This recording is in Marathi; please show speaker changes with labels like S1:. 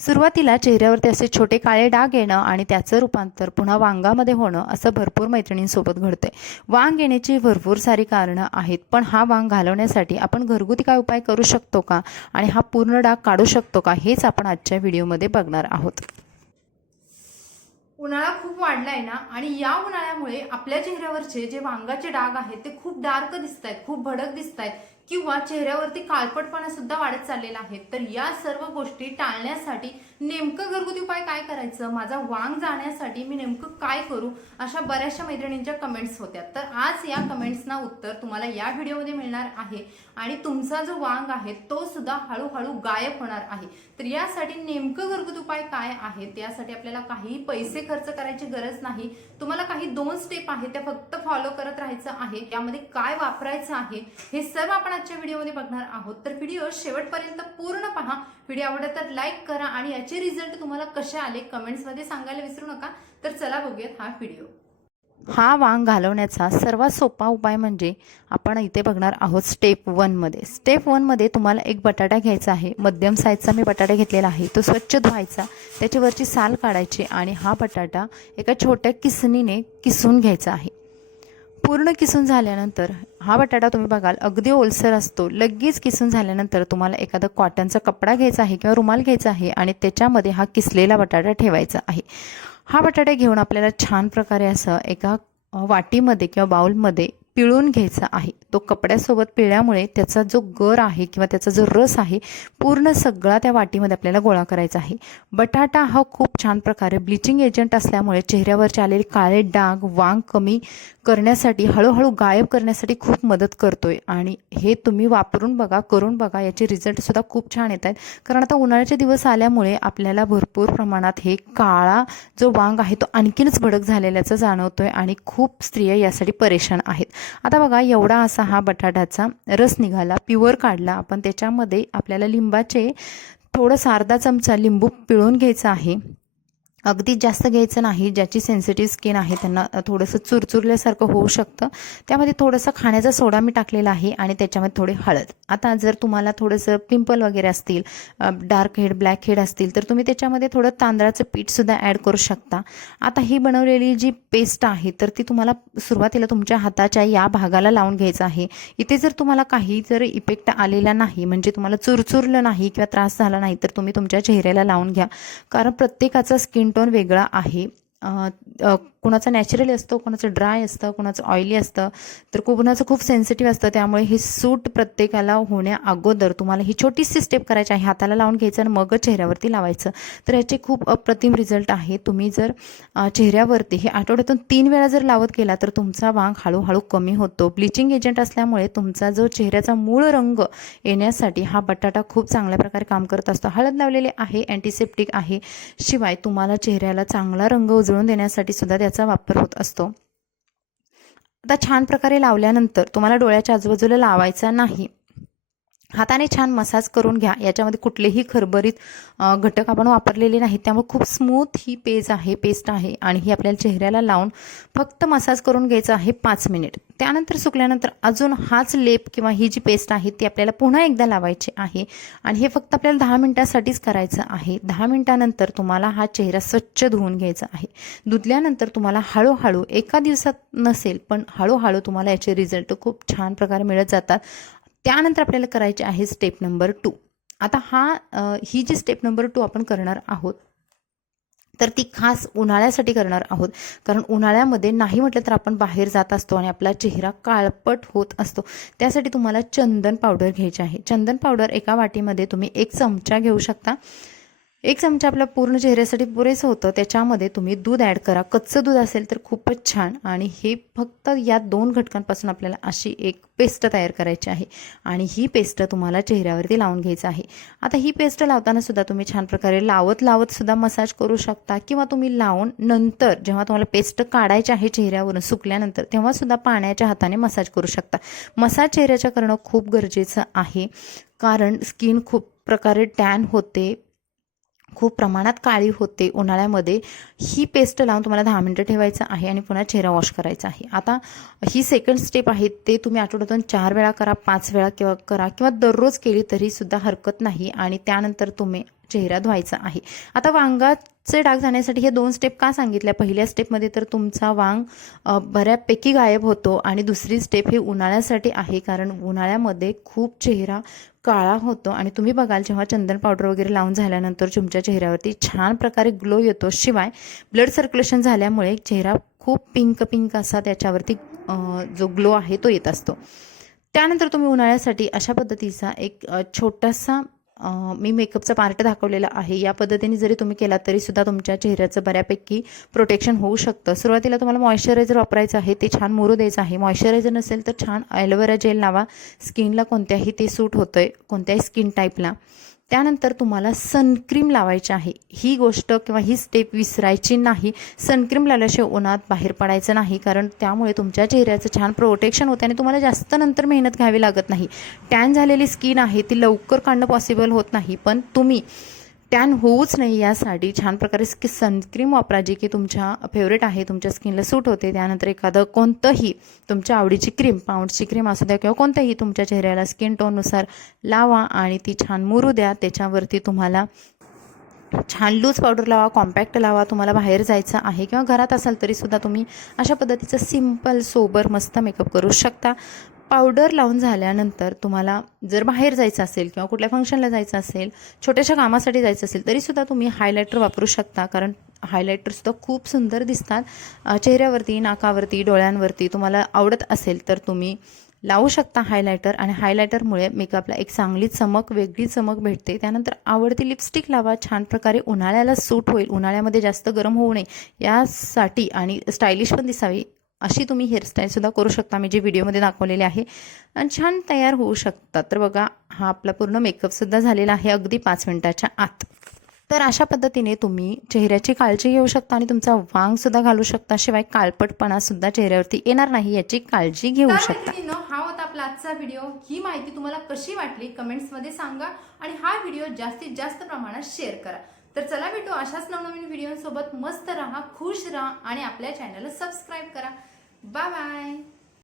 S1: सुरुवातीला चेहऱ्यावरती असे छोटे काळे डाग येणं आणि त्याचं रूपांतर पुन्हा वांगामध्ये होणं असं भरपूर मैत्रिणींसोबत घडतंय. वांग येण्याची भरपूर सारी कारणं आहेत पण हा वांग घालवण्यासाठी आपण घरगुती काय उपाय करू शकतो का? आणि हा पूर्ण डाग काढू शकतो का? हेच आपण आजच्या व्हिडिओमध्ये बघणार आहोत.
S2: उन्हाळा खूप वाढला आहे ना? आणि या उन्हाळ्यामुळे आपल्या चेहऱ्यावरचे जे वांगाचे डाग आहेत ते खूप डार्क दिसत आहेत खूप भडक दिसत आहेत किंवा चेहऱ्यावरती काळपटपणा सुद्धा वाढत चाललेला आहे. तर या सर्व गोष्टी टाळण्यासाठी नेमकं घरगुती उपाय काय करायचं? माझा वांग जाण्यासाठी मी नेमकं काय करू? अशा बऱ्याचशा मैत्रिणींच्या कमेंट्स होत्या. तर आज या कमेंट्सना उत्तर तुम्हाला या व्हिडिओमध्ये मिळणार आहे. आणि तुमचा जो वांग आहे तो सुद्धा हळूहळू गायब होणार आहे. तर यासाठी नेमकं घरगुती उपाय काय आहे त्यासाठी आपल्याला काही पैसे खर्च करायची गरज नाही. तुम्हाला काही दोन स्टेप आहेत त्या फक्त फॉलो करत राहायचं आहे. यामध्ये काय वापरायचं आहे हे सर्व आपण आजच्या व्हिडिओमध्ये बघणार आहोत. तर व्हिडिओ शेवटपर्यंत पूर्ण पहा. व्हिडिओ आवडत तर लाईक करा आणि याचे रिझल्ट तुम्हाला कसे आले कमेंट्समध्ये सांगायला विसरू नका. तर चला बघूयात हा व्हिडिओ.
S1: हा वांग घालवण्याचा सर्वात सोपा उपाय म्हणजे आपण इथे बघणार आहोत स्टेप वनमध्ये स्टेप वनमध्ये तुम्हाला एक बटाटा घ्यायचा आहे. मध्यम साईजचा मी बटाटा घेतलेला आहे. तो स्वच्छ धुवायचा. त्याच्यावरची साल काढायची आणि हा बटाटा एका छोट्या किसणीने किसून घ्यायचा आहे. पूर्ण किसून झाल्यानंतर हा बटाटा तुम्ही बघाल अगदी ओलसर असतो. लगेच किसून झाल्यानंतर तुम्हाला एखादा कॉटनचा कपडा घ्यायचा आहे किंवा रुमाल घ्यायचा आहे आणि त्याच्यामध्ये हा किसलेला बटाटा ठेवायचा आहे. हा बटाटा घेऊन आपल्याला छान प्रकारे असं एका वाटीमध्ये किंवा बाउलमध्ये पिळून घ्यायचा आहे. तो कपड्यासोबत पिळल्यामुळे त्याचा जो गर आहे किंवा त्याचा जो रस आहे पूर्ण सगळा त्या वाटीमध्ये आपल्याला गोळा करायचा आहे. बटाटा हा खूप छान प्रकारे ब्लिचिंग एजंट असल्यामुळे चेहऱ्यावरचे आलेले काळे डाग वांग कमी करण्यासाठी हळूहळू गायब करण्यासाठी खूप मदत करतोय. आणि हे तुम्ही वापरून बघा करून बघा याचे रिझल्टसुद्धा खूप छान येत आहेत कारण आता उन्हाळ्याचे दिवस आल्यामुळे आपल्याला भरपूर प्रमाणात हे काळा जो वांग आहे तो आणखीनच भडक झालेल्याचं जाणवतोय आणि खूप स्त्रिया यासाठी परेशान आहेत. आता बघा एवढा असा हा बटाट्याचा रस निघाला प्युअर काढला. आपण त्याच्यामध्ये आपल्याला लिंबाचे थोडंसं अर्धा चमचा लिंबू पिळून घ्यायचा आहे. अगदी जास्त घ्यायचं नाही ज्याची सेन्सिटिव्ह स्किन आहे त्यांना थोडंसं चुरचुरल्यासारखं होऊ शकतं. त्यामध्ये थोडंसं खाण्याचा सोडा मी टाकलेला आहे आणि त्याच्यामध्ये थोडी हळद. आता जर तुम्हाला थोडंसं पिंपल वगैरे असतील डार्क हेड ब्लॅक हेड असतील तर तुम्ही त्याच्यामध्ये थोडं तांदळाचं पीठसुद्धा ॲड करू शकता. आता ही बनवलेली जी पेस्ट आहे तर ती तुम्हाला सुरुवातीला तुमच्या हाताच्या या भागाला लावून घ्यायचं आहे. इथे जर तुम्हाला काही जर इफेक्ट आलेला नाही म्हणजे तुम्हाला चुरचुरलं नाही किंवा त्रास झाला नाही तर तुम्ही तुमच्या चेहऱ्याला लावून घ्या. कारण प्रत्येकाचा स्किन टोन वेगळा आहे. कुणाचं नॅचरली असतं कुणाचं ड्राय असतं कुणाचं ऑइली असतं तर कुणाचं खूप सेन्सिटिव्ह असतं. त्यामुळे हे सूट प्रत्येकाला होण्या अगोदर तुम्हाला ही छोटीशी स्टेप करायची आहे. हाताला लावून घ्यायचं आणि मगच चेहऱ्यावरती लावायचं. तर याचे खूप अप्रतिम रिझल्ट आहे. तुम्ही जर चेहऱ्यावरती हे आठवड्यातून तीन वेळा जर लावत गेला तर तुमचा वांग हळूहळू कमी होतो. ब्लिचिंग एजंट असल्यामुळे तुमचा जो चेहऱ्याचा मूळ रंग येण्यासाठी हा बटाटा खूप चांगल्या प्रकारे काम करत असतो. हळद लावलेले आहे अँटीसेप्टिक आहे. शिवाय तुम्हाला चेहऱ्याला चांगला रंग उजळून देण्यासाठी सुद्धा त्याचा वापर होत असतो. आता छान प्रकारे लावल्यानंतर तुम्हाला डोळ्याच्या आजूबाजूला लावायचा नाही. हाताने छान मसाज करून घ्या. याच्यामध्ये कुठलेही खरबरीत घटक आपण वापरलेले नाहीत. त्यामुळे खूप स्मूथ ही पेज आहे पेस्ट आहे आणि ही आपल्याला चेहऱ्याला लावून फक्त मसाज करून घ्यायचं आहे पाच मिनिट त्यानंतर सुकल्यानंतर अजून हाच लेप किंवा ही जी पेस्ट आहे ती आपल्याला पुन्हा एकदा लावायची आहे आणि हे फक्त आपल्याला दहा मिनिटासाठीच करायचं आहे. दहा मिनिटानंतर तुम्हाला हा चेहरा स्वच्छ धुवून घ्यायचा आहे. धुतल्यानंतर तुम्हाला हळूहळू एका दिवसात नसेल पण हळूहळू तुम्हाला याचे रिझल्ट खूप छान प्रकारे मिळत जातात. त्यानंतर आपल्याला करायचे आहे स्टेप नंबर टू आता हा ही जी स्टेप नंबर टू आपण करणार आहोत तर ती खास उन्हाळ्यासाठी करणार आहोत. कारण उन्हाळ्यामध्ये नाही म्हटलं तर आपण बाहेर जात असतो आणि आपला चेहरा काळपट होत असतो. त्यासाठी तुम्हाला चंदन पावडर घ्यायची आहे. चंदन पावडर एका वाटीमध्ये तुम्ही एक चमचा घेऊ शकता. एक चमचा आपला पूर्ण चेहऱ्यासाठी पुरेसं होतं. त्याच्यामध्ये तुम्ही दूध ॲड करा. कच्चं दूध असेल तर खूपच छान. आणि हे फक्त या दोन घटकांपासून आपल्याला अशी एक पेस्ट तयार करायची आहे. आणि ही पेस्ट तुम्हाला चेहऱ्यावरती लावून घ्यायचं आहे. आता ही पेस्ट लावताना सुद्धा तुम्ही छान प्रकारे लावत लावत सुद्धा मसाज करू शकता. किंवा तुम्ही लावून नंतर जेव्हा तुम्हाला पेस्ट काढायची आहे चेहऱ्यावरून सुकल्यानंतर तेव्हा सुद्धा पाण्याच्या हाताने मसाज करू शकता. मसाज चेहऱ्याच्या करणं खूप गरजेचं आहे. कारण स्किन खूप प्रकारे टॅन होते. खूप प्रमाणात काळी होते उन्हाळ्यामध्ये ही पेस्ट लावून तुम्हाला दहा मिनटं ठेवायचं आहे आणि पुन्हा चेहरा वॉश करायचा आहे. आता ही सेकंड स्टेप आहे ते तुम्ही आठवड्यातून चार वेळा करा पाच वेळा किंवा करा किंवा दररोज केली तरीसुद्धा हरकत नाही आणि त्यानंतर तुम्ही चेहरा धुवायचा आहे. आता वांगाचे डाग जाण्यासाठी हे दोन स्टेप का सांगितल्या? पहिल्या स्टेपमध्ये तर तुमचा वांग बऱ्यापैकी गायब होतो आणि दुसरी स्टेप ही उन्हाळ्यासाठी आहे कारण उन्हाळ्यामध्ये खूप चेहरा काळा होतो आणि तुम्ही बघाल जेव्हा चंदन पावडर वगैरे लावून झाल्यानंतर तुमच्या चेहऱ्यावरती छान प्रकारे ग्लो येतो. शिवाय ब्लड सर्क्युलेशन झाल्यामुळे चेहरा खूप पिंक पिंक असा त्याच्यावरती जो ग्लो आहे तो येत असतो. त्यानंतर तुम्ही उन्हाळ्यासाठी अशा पद्धतीचा एक छोटासा मी मेकअपचा पार्ट दाखवलेला आहे. या पद्धतीने जरी तुम्ही केला तरी सुद्धा तुमच्या चेहऱ्याचं बऱ्यापैकी प्रोटेक्शन होऊ शकतं. सुरुवातीला तुम्हाला मॉइश्चरायझर वापरायचं आहे ते छान मुरू द्यायचं आहे. मॉइश्चरायझर नसेल तर छान ॲलोवेरा जेल लावा स्किनला कोणत्याही ते सूट होतं आहे कोणत्याही स्किन टाईपला त्यानंतर तुम्हाला सनक्रीम लावायची आहे. ही गोष्ट किंवा ही स्टेप विसरायची नाही. सनक्रीम लावल्याशिवाय उन्हात बाहेर पडायचं नाही. कारण त्यामुळे तुमच्या चेहऱ्याचं छान प्रोटेक्शन होते आणि तुम्हाला जास्त नंतर मेहनत घ्यावी लागत नाही. टॅन झालेली स्किन आहे ती लवकर काढणं पॉसिबल होत नाही. पण तुम्ही टॅन होऊच नाही यासाठी छान प्रकारे स्कि सनक्रीम वापरा जी की तुमच्या फेवरेट आहे तुमच्या स्किनला सूट होते. त्यानंतर एखादं कोणतंही तुमच्या आवडीची क्रीम पाऊंडची क्रीम असू द्या किंवा कोणतंही तुमच्या चेहऱ्याला स्किन टोननुसार लावा आणि ती छान मुरू द्या. त्याच्यावरती तुम्हाला छान लूज पावडर लावा कॉम्पॅक्ट लावा. तुम्हाला बाहेर जायचं आहे किंवा घरात असाल तरीसुद्धा तुम्ही अशा पद्धतीचं सिंपल सोबर मस्त मेकअप करू शकता. पावडर लावून झाल्यानंतर तुम्हाला जर बाहेर जायचं असेल किंवा कुठल्या फंक्शनला जायचं असेल छोट्याशा कामासाठी जायचं असेल तरीसुद्धा तुम्ही हायलायटर वापरू शकता. कारण हायलायटरसुद्धा खूप सुंदर दिसतात. चेहऱ्यावरती नाकावरती डोळ्यांवरती तुम्हाला आवडत असेल तर तुम्ही लावू शकता हायलायटर आणि हायलायटरमुळे मेकअपला एक चांगली चमक वेगळी चमक भेटते. त्यानंतर आवडती लिपस्टिक लावा. छान प्रकारे उन्हाळ्याला सूट होईल. उन्हाळ्यामध्ये जास्त गरम होऊ नये. यासाठी आणि स्टायलिश पण दिसावी. अशी तुम्ही हेअरस्टाईलसुद्धा करू शकता. मी जे व्हिडिओमध्ये दाखवलेले आहे. आणि छान तयार होऊ शकतात. तर बघा हा आपला पूर्ण मेकअपसुद्धा झालेला आहे अगदी पाच मिनिटाच्या आत. तर अशा पद्धतीने तुम्ही चेहऱ्याची काळजी घेऊ शकता आणि तुमचा वांगसुद्धा घालू शकता. शिवाय काळपटपणा जेहऱ्यावरती येणार नाही याची काळजी घेऊ शकता.
S2: हा होता आपला आजचा व्हिडिओ ही माहिती तुम्हाला कशी वाटली? कमेंट्समध्ये सांगा आणि हा व्हिडिओ जास्तीत जास्त प्रमाणात शेअर करा. तर चला भेटू अशाच नवनवीन व्हिडिओसोबत. मस्त राहा खुश राहा आणि आपल्या चॅनलला सबस्क्राईब करा. Bye bye